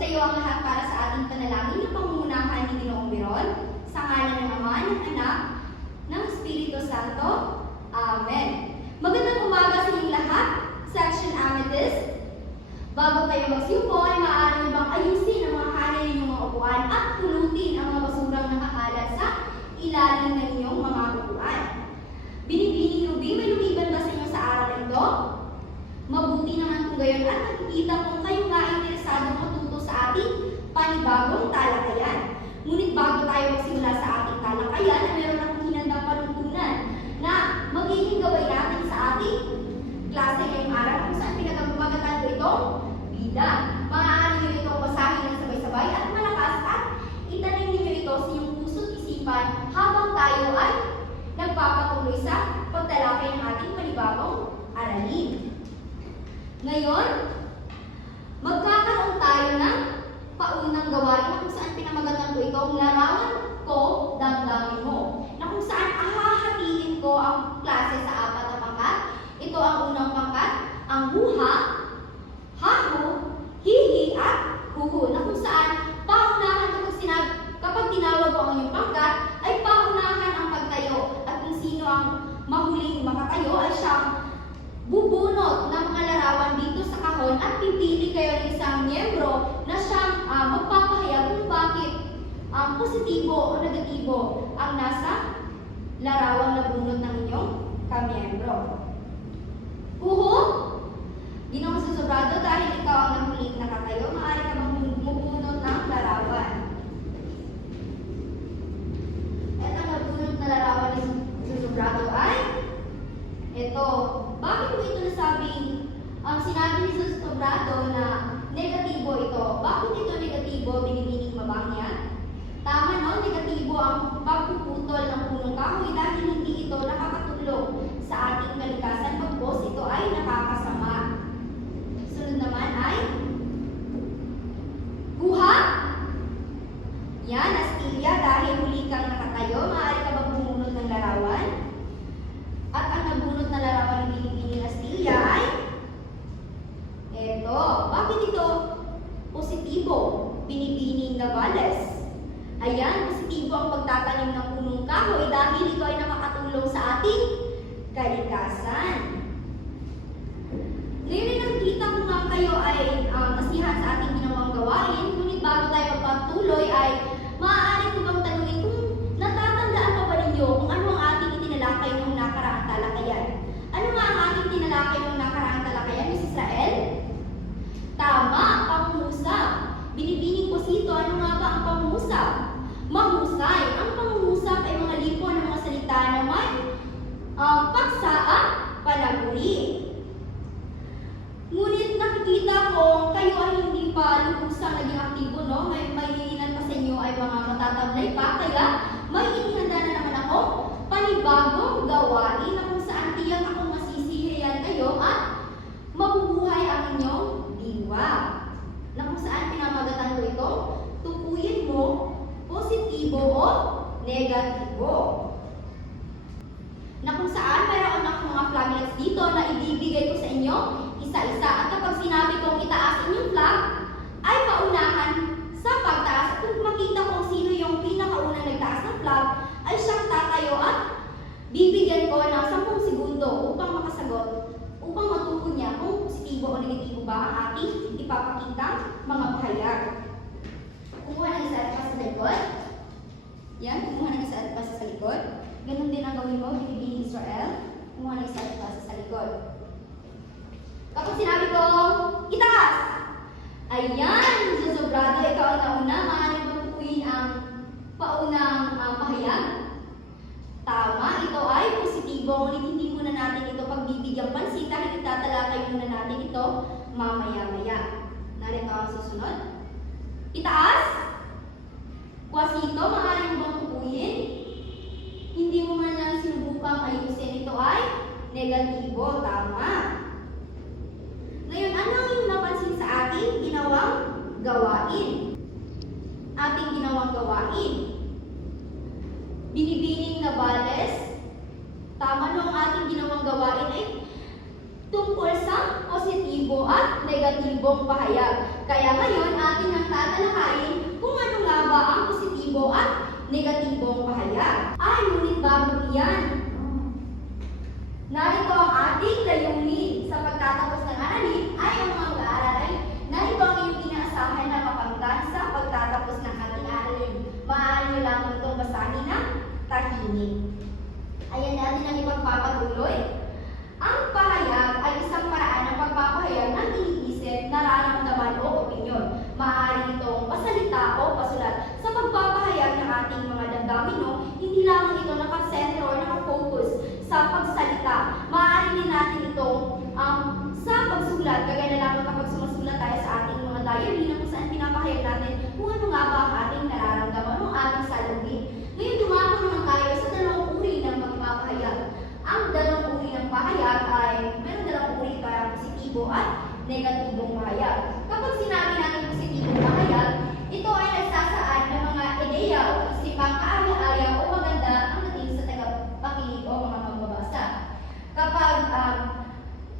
Magsitayo ang lahat para sa ating panalangin na pangungunahan ni Ginoong Biron, sa ngalan ng Ama, ng Anak, ng Espiritu Santo. Amen. Magandang umaga sa inyong lahat, Section Amethyst. Bago kayo magsiupo, ay maaari nyo bang ayusin ang mga kanan ninyong mga upuan at pulutin ang mga basurang nakakalat sa ilalim ng inyong mga upuan. Binibining Ruby, may lumiban ba sa inyo sa araw na ito? Mabuti naman kung gayon at nakikita kung kayo nga interesado matuto sa ating panibagong talakayan. Ngunit bago tayo magsimula sa ating talakayan, ay meron akong hinandang panuntunan na magiging gawin natin sa ating klase ngayong araw kung saan pinagpapagatan ko itong bida. Maaari nyo itong basahin ng sabay-sabay at malakas at itanim ninyo ito sa iyong puso't isipan habang tayo ay nagpapatuloy sa pagtalakay ng ating panibagong aralin. Ngayon, magkakaroon tayo ng paunang gawain kung saan pinamagatan ko itong larawan ko, damdamin mo. Na kung saan ahahatiin ko ang klase sa apat na pangkat. Ito ang unang pangkat, ang buha, hahu, hihi, at huhu. Na kung saan paunahan kapag tinawag ko ang iyong pangkat, ay paunahan ang pagtayo. At kung sino ang mahuling makatayo ay siyang bubunot ng mga larawan dito sa kahon at pipili kayo ng isang miyembro na siyang magpapahayag kung bakit positibo o negatibo ang nasa larawang nabunot ng inyong kamiyembro. Huhu, Ginoong Susobrado, dahil ikaw ang nahuling nakatayo, maaari ka bang bubunot ng larawan. At ang nabunot na larawan ni Susobrado ay ito. Bakit mo ito nasabing sinabi ni Susobrado na negatibo ito? Bakit ito negatibo? Binibining mabang yan? Tama, no? Negatibo ang pagpuputol ng punong kahoy dahil hindi ito nakakatulong sa ating kalikasan. Pagpos, ito ay nakakasama. Sunod naman ay buha. Yan, Astilya, dahil huli kang nakatayo, maaari ka bang bumunot ng larawan? At ang nabunot na larawan ng binibining Astilya ay eto. Bakit ito positibo? Binibining Navales. Ayan, positibo ang pagtatanim ng punong kahoy dahil ito ay nakakatulong sa ating kalikasan. Ngayon ay nakikita ko nga kayo ay masihan sa ating ginawang gawain, ngunit bago tayo magpatuloy ay maaari ko bang tanungin kung natatandaan pa ba ninyo kung ano ang ating itinalakay ng nakaraang talakayan. Ano nga ang ating tinalakay ng nakaraang talakayan, Miss Israel? Tama, pangungusap. Binibining ko sito, ano nga ba ang pangungusap? Mahusay. Ang pangungusap ay mga lipo ng mga salita na may paksa at panaguri. Ngunit nakikita ko kayo ay hindi pa lubusang naging aktibo, no? May iniinan pa sa inyo ay mga matatablay pa, kaya may inihanda na naman ako panibagong gawain na kung saan tiyak akong masisiyahan kayo at mabubuhay ang inyong diwa. Na kung saan pinamagatan ko ito, tukuyin mo positibo o negatibo. Na kung saan mayroon akong mga flaglets dito na ibibigay ko sa inyo isa-isa. At kapag sinabi kong itaas inyong flag, ay paunahan sa pagtaas. At kung makita kong sino yung pinakaunang nagtaas ng flag, ay siyang tatayo at bibigyan ko ng 10 segundo upang makasagot, upang matukoy niya kung positibo o negatibo ba ang ating ipapakitang mga pahayag. Kumuha ng isa at pasa sa likod. Yan, kumuha ng isa at pasa sa likod. Ganun din ang gawin mo, binibining Israel. Kumuha ng isa at pasa sa likod. Kapag sinabi ko, itaas! Ayan, Susobrado, ikaw ang nauna. Maaari mo tukuyin ang paunang pahayag. Tama, ito ay positibo. Ngunit hindi muna natin ito pagbibigyang pansin dahil itatalakay muna natin ito mamaya-maya. Narito ang susunod. Itaas. Kwasito, maaari mo bang tukuyin? Hindi mo man lang sinubukang ayusin. Ito ay negatibo. Tama. Ngayon, ano ang iyong napansin sa ating ginawang gawain? Ating ginawang gawain. Binibining Navales. Tama, no, ang ating ginawang gawain ay tungkol sa positibo at negatibong pahayag. Kaya ngayon, atin ang negatibong pahayag. Ay, ngunit bago iyan, narito ang ating layunin sa pagtatapos ng aralin ay ang mga mag-aaral ay narito ang iyong inaasahan na mapanggan sa pagtatapos ng ating aralin. Maaari niyo lamang itong basahin ng tahimik. Ayan natin ang ipagpapatuloy. Ang pahayag ay isang paraan ng pagpapahayag ng iniisip, nararamdaman o opinyon. Maaari itong pasalita o pasulat. Sa pagpapahayag ng ating mga damdamin, hindi lamang ito nakasentro o nakafocus sa pagsalita. Maaari din natin itong sa pagsulat, kagaya na lamang kapag sumasulat tayo sa ating mga diary na kung saan pinapahayag natin kung ano nga ba ang ating nararamdaman o ating salubin. Ngayon, dumako naman tayo sa dalawang uri ng pagpapahayag. Ang dalawang uri ng pahayag ay meron dalawang uri para positibo at negatibong pahayag. Kapag sinabi natin positibong pahayag, ito ay nagsasaad ng mga ideya o isipang kaaya-aya o maganda ang dating sa tagapakinig o mga magbabasa. Kapag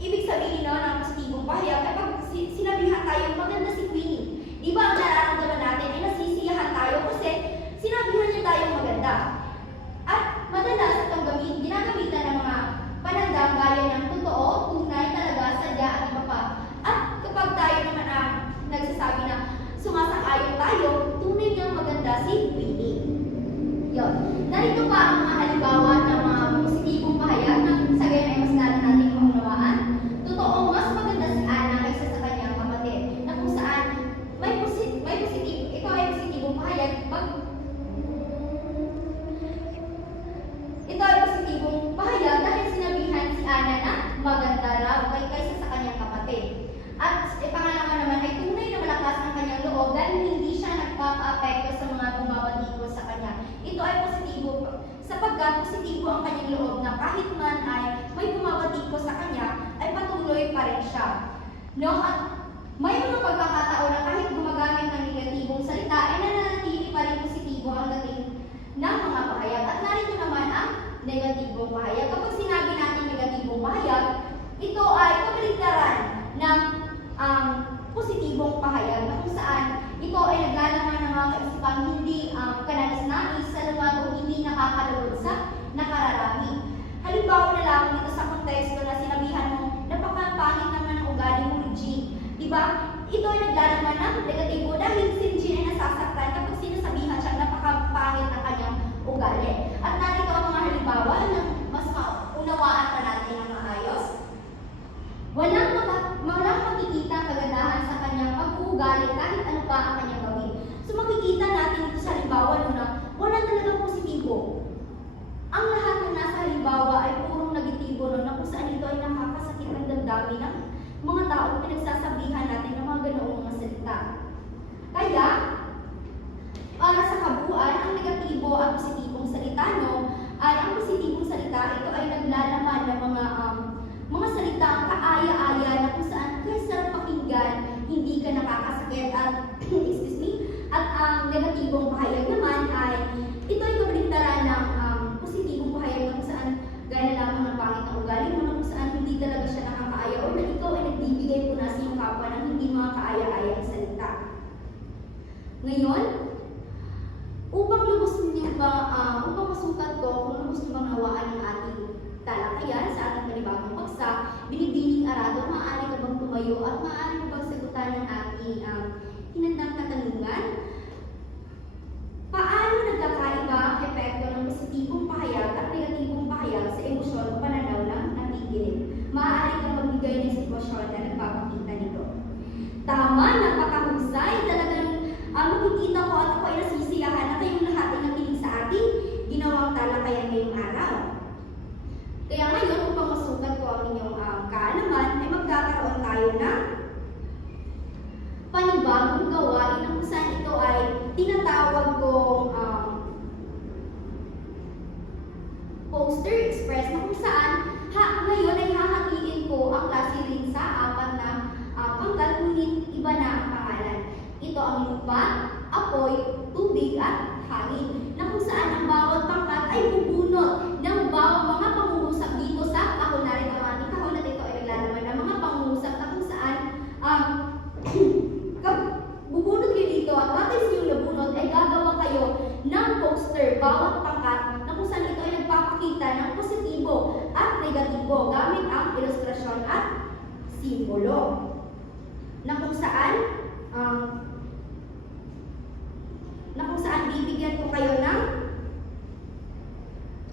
ibig sabihin ng positibong pahayag, kapag sinabihan tayo maganda si Queenie, di ba ang nararamdaman natin ay nasisiyahan tayo kasi sinabihan niya tayong maganda. At madalas itong ginagamitan ng mga panandang gaya ng totoo, tunay, talaga, sadya at iba pa. At kapag tayo naman nagsasabi na sumasang-ayon tayo, tunay niyang maganda si Queenie. Yon. Narito pa ang mga halimbawa ng mga positibong pahayag na sa gayon ay mas lalo nating maunawaan. Totoo, mas maganda si Ana kaysa sa kanyang kapatid. Na kung saan may positibo, ito ay positibong pahayag. Ito ay positibong pahayag dahil sinabihan si Ana na maganda raw kaysa sa kanyang kapatid. At pangalawa naman ay tunay na malakas ang kanyang loob dahil hindi siya nagpapa-apekto sa mga bumabatikos sa kanya. Ito ay positibo sapagkat positibo ang kanyang loob na kahit man ay may bumabatikos sa kanya ay patuloy pa rin siya. No? At may mga pagkakataon na kahit gumagamit ng negatibong salita ay nananatili pa rin positibo ang dating ng mga pahayag. At narito naman ang negatibong pahayag. Kapag sinabi natin negatibong pahayag, ito ay kabaligtaran ng positibong pahayag na kung saan ito ay naglalaman ng mga kaisipang hindi kanais-nais sa lugar o hindi nakakalugod sa nakararami. Halimbawa na lang dito sa konteksto na sinabihan mo, napakapangit naman ang ugali mo, Regine. Diba? Ito ay naglalaman ng negatibo dahil si Regine ay nasasaktan kapag sinasabihan siya napakapangit ang kanyang ugali. At narito ang mga halimbawa na mas maunawaan pa natin ng maayos. Walang makikita ang kagandahan sa kanyang pag-uugali kahit ano pa ang kanyang gawin. So makikita natin ito sa halimbawa na wala talagang positibo. Ang lahat ng nasa halimbawa ay purong negatibo na kung saan ito ay nakakasakit ng damdamin ng mga taong pinagsasabihan natin ng mga ganoong mga salita. Kaya, para sa kabuuan, ang negatibo at positibong salita, ay ang positibong salita, ito ay naglalaman ng mga salita ang kaaya-aya na kung saan kaya sarap pakinggan, hindi ka nakakasakit at excuse me, at ang negatibong pahayag naman ay ito ay kabaligtaran ng positibong pahayag na kung saan gaya lamang ng pangit na ugali mo na kung saan hindi talaga siya nakakaaya o na ikaw ay nagbibigay po na sa iyong kapwa ng hindi mga kaaya-aya ang salita. Ngayon, upang masukat ko kung lubos niyo bang nawaan ng ating talakayan sa ating panibagong paksa, binibining arado, maaari ka bang tumayo at maaari ka bang sagutan ng ating hinandang katanungan? Paano nagkakaiba ang epekto ng positibong pahayag at negatibong pahayag sa emosyon o pananaw ng nakikinig? Maaari kang magbigay ng sitwasyon na nagpapakita nito. Tama, napakahusay. Talagang makikita ko at ako ay nasisiyahan na kayong lahat ay nakinig sa ating ginawang talakayan ngayong araw. Kaya ngayon, upang masukat ko ang inyong kaalaman, ay magkakaroon tayo ng panibagong gawain na kung saan ito ay tinatawag kong poster express na kung saan ngayon ay hahatiin ko ang klase rin sa apat na pangkat, ngunit iba na ang pangalan. Ito ang lupa, apoy, tubig at hangin, na kung saan ang bawat pangkat ay bubunot ng bawat mga pangungusap dito sa kahon. Narito ang ating kahon at ito ay naglalaman ng mga pangungusap na kung saan bubunot kayo dito at batay sa inyong nabunot ay gagawa kayo ng poster poster bawat pangkat na kung saan ito ay nagpapakita ng positibo at negatibo gamit ang ilustrasyon at simbolo. Na kung saan bibigyan ko kayo ng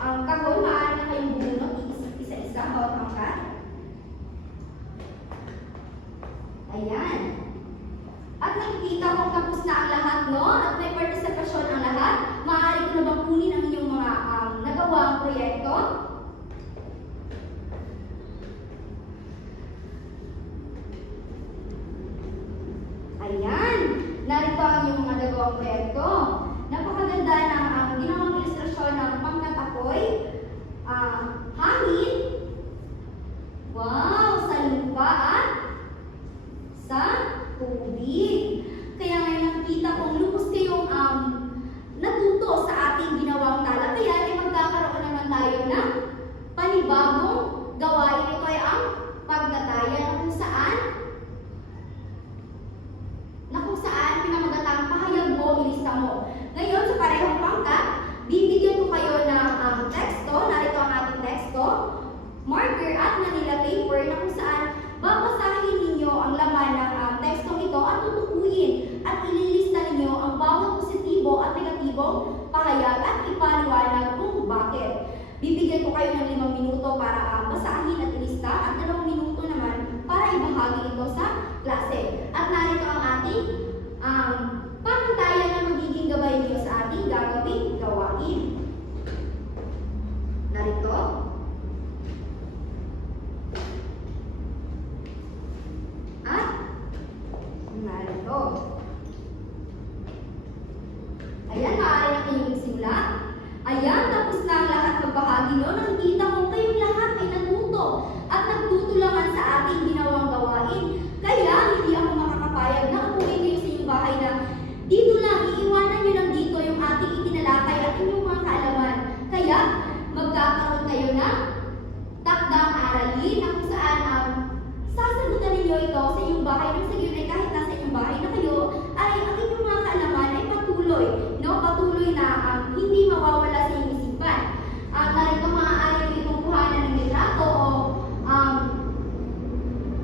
kahon, maaari na kayong bumunot isa-isa bawat pangkat. Ayan. At nakikita kong tapos na ang lahat, no? At may partisipasyon ang lahat. Maaari ko na bang kunin ang inyong mga nagawang proyekto? Ayan. Narito ang inyong mga nagawang proyekto. Napakaganda ng ginawang ilustrasyon ng pangkatapoy, hangin, wow, sa lupa at sa tubig. Kaya ngayon nakikita kong lubos kayong natuto sa ating ginawang talakayan, ay magkakaroon naman tayo ng panibagong gawain. Ito ay ang pagtataya na kung saan pinamagatang pahayag mo, ilista mo. Ngayon, sa parehong pangkat, bibigyan ko kayo ng teksto. Narito ang ating teksto, marker at Manila paper, na kung saan babasahin ninyo ang laman ng tekstong ito at tutukuyin at ililista ninyo ang bawat positibo at negatibong pahayag at ipaliwanag kung bakit. Bibigyan ko kayo ng 5 minuto para basahin at ilista at 2 minuto naman para ibahagi ito sa klase. At narito ang ating pamantayan na magiging gabay niyo sa ating gagawing gawain. Narito. At narito. Ayan, maaari na kayong magsimula. Ayan, tapos na ang lahat ng bahagi, no? Nakikita kong kayong lahat ay natuto at nagtutulangan sa ating ginawang gawain. Kaya hindi ako makakapayag na umuwi kayo sa inyong bahay na dito lang, iiwanan nyo lang dito yung ating itinalakay at inyong mga kaalaman. Kaya magkakaroon kayo ng takdang aralin na kung saan sasagutan ninyo ito sa inyong bahay. Nang sa gayon ay kahit nasa inyong bahay na kayo, ay ang inyong mga kaalaman ay patuloy, no? Patuloy na hindi mawawala sa inyong isipan. Narito maaari nyo itong kuhanan ng litrato o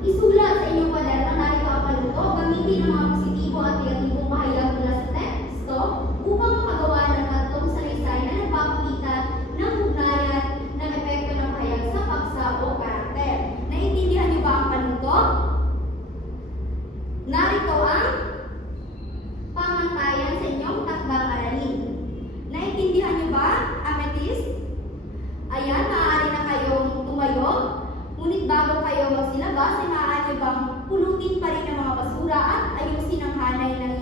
isulat sa inyong kwaderno. Narito ang paluto. Gamitin ang mga positibo at negatibong pahayag mula sa teksto upang makagawa ng tatlong salaysay na nagpapakita ng ugnayan ng epekto ng pahayag sa paksa o karakter. Naintindihan niyo ba ang paluto? Narito ang pamantayan sa inyong takdang aralin. Naintindihan niyo ba, Amethyst? Ayan, maaari na kayong tumayo. Ngunit bago kayo magsilabas, ay maaari bang pulutin pa rin ang mga basura at ayusin ang hanay ng